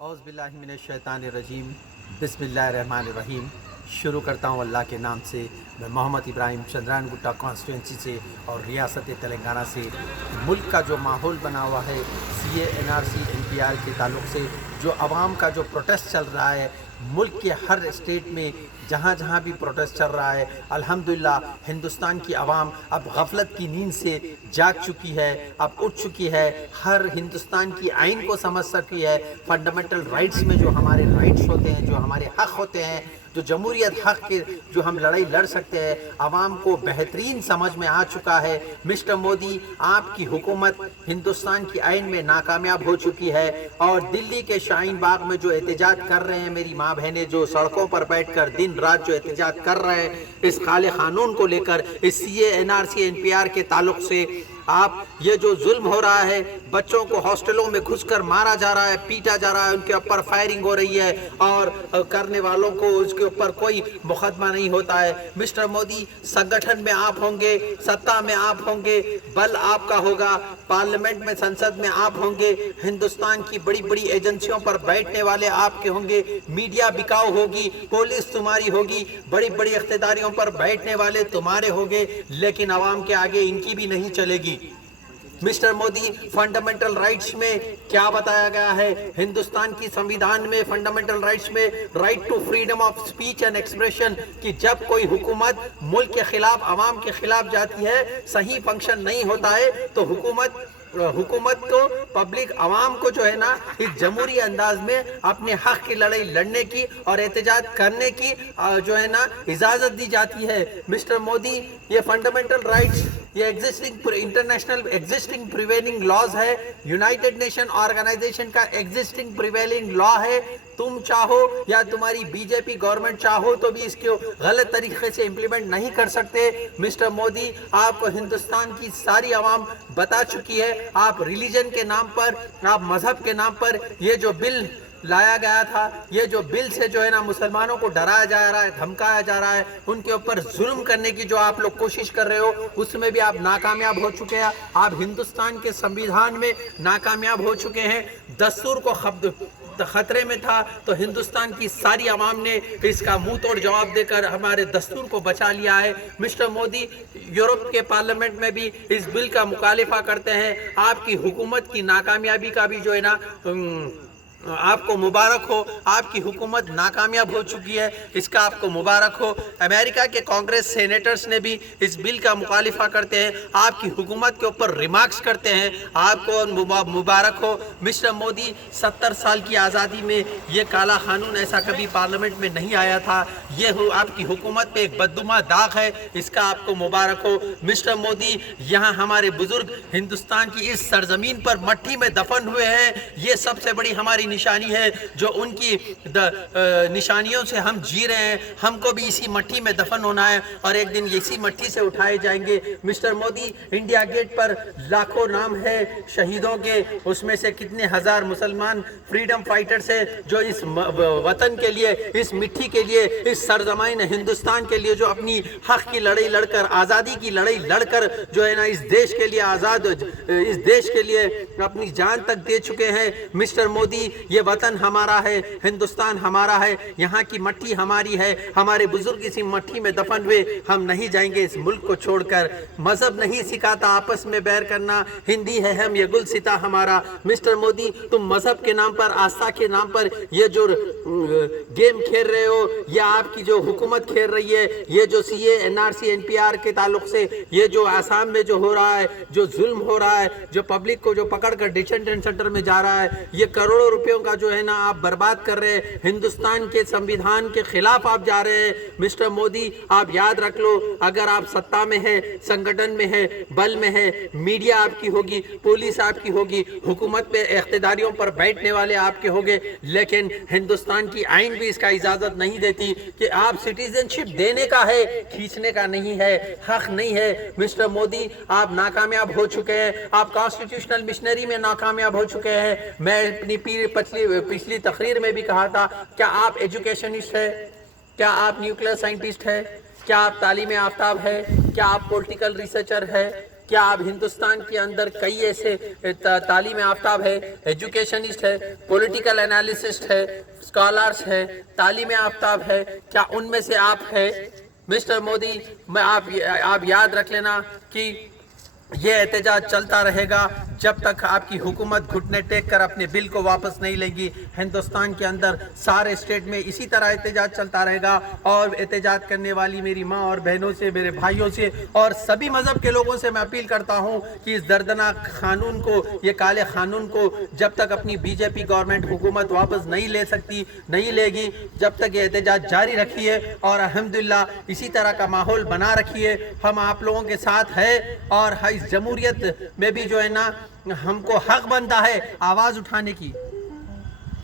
औज़ बिल्लाहि मिनश शैतानिर रजीम बिस्मिल्लाहिर्रहमानिर्रहीम। शुरू करता हूँ अल्लाह के नाम से। मैं मोहम्मद इब्राहिम चंद्रायन गुट्टा कॉन्स्टिट्यूंसी से और रियासत तेलंगाना से। मुल्क का जो माहौल बना हुआ है CA NRC NPR के ताल्लुक़ से, जो आवाम का जो प्रोटेस्ट चल रहा है मुल्क के हर स्टेट में, जहाँ जहाँ भी प्रोटेस्ट चल रहा है, अल्हम्दुलिल्लाह हिंदुस्तान की आवाम अब गफलत की नींद से जाग चुकी है, अब उठ चुकी है, हर हिंदुस्तान की आइन को समझ सकी है। फंडामेंटल राइट्स में जो हमारे राइट्स होते हैं, जो हमारे हक़ होते हैं, जो जमहूरियत हक़ के जो हम लड़ाई लड़ सकते हैं, आवाम को बेहतरीन समझ में आ चुका है। मिस्टर मोदी, आपकी हुकूमत हिंदुस्तान की आइन में नाकामयाब हो चुकी है और दिल्ली के शाहीन बाग में जो एहतजाज कर रहे हैं मेरी माँ बहनें, जो सड़कों पर बैठकर दिन रात जो एहतजाज कर रहे हैं इस काले कानून को लेकर, इस CA NRC NPR के ताल्लुक़ से, आप ये जो जुल्म हो रहा है, बच्चों को हॉस्टलों में घुसकर मारा जा रहा है, पीटा जा रहा है, उनके ऊपर फायरिंग हो रही है और करने वालों को उसके ऊपर कोई मुकदमा नहीं होता है। मिस्टर मोदी, संगठन में आप होंगे, सत्ता में आप होंगे, बल आपका होगा, पार्लियामेंट में, संसद में आप होंगे, हिंदुस्तान की बड़ी बड़ी एजेंसियों पर बैठने वाले आपके होंगे, मीडिया बिकाऊ होगी, पुलिस तुम्हारी होगी, बड़ी बड़ी इख्तिदारियों पर बैठने वाले तुम्हारे होंगे, लेकिन आवाम के आगे इनकी भी नहीं चलेगी। मिस्टर मोदी, फंडामेंटल राइट्स में क्या बताया गया है? हिंदुस्तान की संविधान में फंडामेंटल राइट्स में right to freedom of speech and expression, कि जब कोई हुकूमत मुल्क के खिलाफ, आवाम के खिलाफ जाती है, सही फंक्शन नहीं होता है, तो हुकूमत को, पब्लिक, आवाम को जो है ना, इस जमहूरी अंदाज में अपने हक की लड़ाई लड़ने की और एहतजाज करने की जो है ना इजाज़त दी जाती है। मिस्टर मोदी, ये फंडामेंटल राइट्स, ये इंटरनेशनल एग्जिस्टिंग प्रिवेलिंग लॉज है, यूनाइटेड नेशन ऑर्गेनाइजेशन का एग्जिस्टिंग प्रिवेलिंग लॉ है। तुम चाहो या तुम्हारी बीजेपी गवर्नमेंट चाहो तो भी इसको गलत तरीके से इम्प्लीमेंट नहीं कर सकते। मिस्टर मोदी, आपको हिंदुस्तान की सारी आवाम बता चुकी है, आप रिलीजन के नाम पर, आप मजहब के नाम पर ये जो बिल लाया गया था, ये जो बिल से जो है ना मुसलमानों को डराया जा रहा है, धमकाया जा रहा है, उनके ऊपर जुल्म करने की जो आप लोग कोशिश कर रहे हो, उसमें भी आप नाकामयाब हो चुके हैं। आप हिंदुस्तान के संविधान में नाकामयाब हो चुके हैं। दस्तूर को खतरे में था तो हिंदुस्तान की सारी आवाम ने इसका मुंह तोड़ जवाब देकर हमारे दस्तूर को बचा लिया है। मिस्टर मोदी, यूरोप के पार्लियामेंट में भी इस बिल का मुखालिफा करते हैं। आपकी हुकूमत की नाकामयाबी का भी जो है ना आपको मुबारक हो। आपकी हुकूमत नाकामयाब हो चुकी है, इसका आपको मुबारक हो। अमेरिका के कांग्रेस सेनेटर्स ने भी इस बिल का मुखालिफा करते हैं, आपकी हुकूमत के ऊपर रिमार्क्स करते हैं, आपको मुबारक हो। मिस्टर मोदी, 70 साल की आज़ादी में ये काला कानून ऐसा कभी पार्लियामेंट में नहीं आया था। ये आपकी हुकूमत पे एक बददुमा दाग है, इसका आपको मुबारक हो। मिस्टर मोदी, यहाँ हमारे बुजुर्ग हिंदुस्तान की इस सरजमीन पर मट्टी में दफन हुए हैं, ये सबसे बड़ी हमारी निशानी है। जो उनकी निशानियों से हम जी रहे हैं, हमको भी इसी मट्टी में दफन होना है और एक दिन इसी मट्टी से उठाए जाएंगे। मिस्टर मोदी, इंडिया गेट पर लाखों नाम है शहीदों के, उसमें से कितने हजार मुसलमान फ्रीडम फाइटर्स हैं जो इस वतन के लिए, इस मिट्टी के लिए, इस सरजमीन हिंदुस्तान के लिए जो अपनी हक की लड़ाई लड़कर, आज़ादी की लड़ाई लड़कर जो है ना इस देश के लिए इस देश के लिए अपनी जान तक दे चुके हैं। मिस्टर मोदी, ये वतन हमारा है, हिंदुस्तान हमारा है, यहाँ की मट्टी हमारी है, हमारे बुजुर्ग इसी मट्टी में दफन हुए, हम नहीं जाएंगे इस मुल्क को छोड़कर। मजहब नहीं सिखाता आपस में बैर करना, हिंदी है हम, ये गुल सिता हमारा। मिस्टर मोदी, तुम मजहब के नाम पर, आस्था के नाम पर ये जो गेम खेल रहे हो, या आपकी जो हुकूमत खेल रही है, ये जो CA NRC NPR के ताल्लुक से ये जो आसाम में जो हो रहा है, जो जुल्म हो रहा है, जो पब्लिक को जो पकड़ कर डिटेंशन सेंटर में जा रहा है, ये करोड़ों रुपयों का जो है ना आप बर्बाद कर रहे हैं, हिंदुस्तान के संविधान के खिलाफ आप जा रहे हैं। मिस्टर मोदी, आप याद रख लो, अगर आप सत्ता में है, संगठन में है, बल में है, मीडिया आपकी होगी, पुलिस आपकी होगी, हुकूमत पे इख्तिदारियों पर बैठने वाले आपके होंगे, लेकिन हिंदुस्तान की आइन भी इसका इजाजत नहीं देती कि आप सिटीजनशिप देने का है, खींचने का नहीं है, हक नहीं है। मिस्टर मोदी, आप नाकामयाब हो चुके हैं, आप कॉन्स्टिट्यूशनल मिशनरी में नाकामयाब हो चुके हैं। मैं अपनी पिछली तकरीर में भी कहा था, क्या आप एजुकेशनिस्ट है, क्या आप न्यूक्लियर साइंटिस्ट है, क्या आप तालीम आफ्ताब है, क्या आप पॉलिटिकल रिसर्चर है, کیا آپ ہندوستان کے اندر کئی ایسے تعلیم یافتہ ہے، ایجوکیشنسٹ ہے، پولیٹیکل انالیسسٹ ہے، اسکالرس ہے، تعلیم یافتہ ہے، کیا ان میں سے آپ ہے؟ مسٹر مودی، میں آپ یاد رکھ لینا کہ یہ احتجاج چلتا رہے گا جب تک آپ کی حکومت گھٹنے ٹیک کر اپنے بل کو واپس نہیں لے گی۔ ہندوستان کے اندر سارے اسٹیٹ میں اسی طرح احتجاج چلتا رہے گا، اور احتجاج کرنے والی میری ماں اور بہنوں سے، میرے بھائیوں سے اور سبھی مذہب کے لوگوں سے میں اپیل کرتا ہوں کہ اس دردناک قانون کو، یہ کالے قانون کو جب تک اپنی بی جے پی گورنمنٹ حکومت واپس نہیں لے گی، جب تک یہ احتجاج جاری رکھیے اور الحمدللہ اسی طرح کا ماحول بنا رکھیے۔ ہم آپ لوگوں کے ساتھ ہیں، اور اس جمہوریت میں بھی جو ہے نا ہم کو حق بنتا ہے آواز اٹھانے کی۔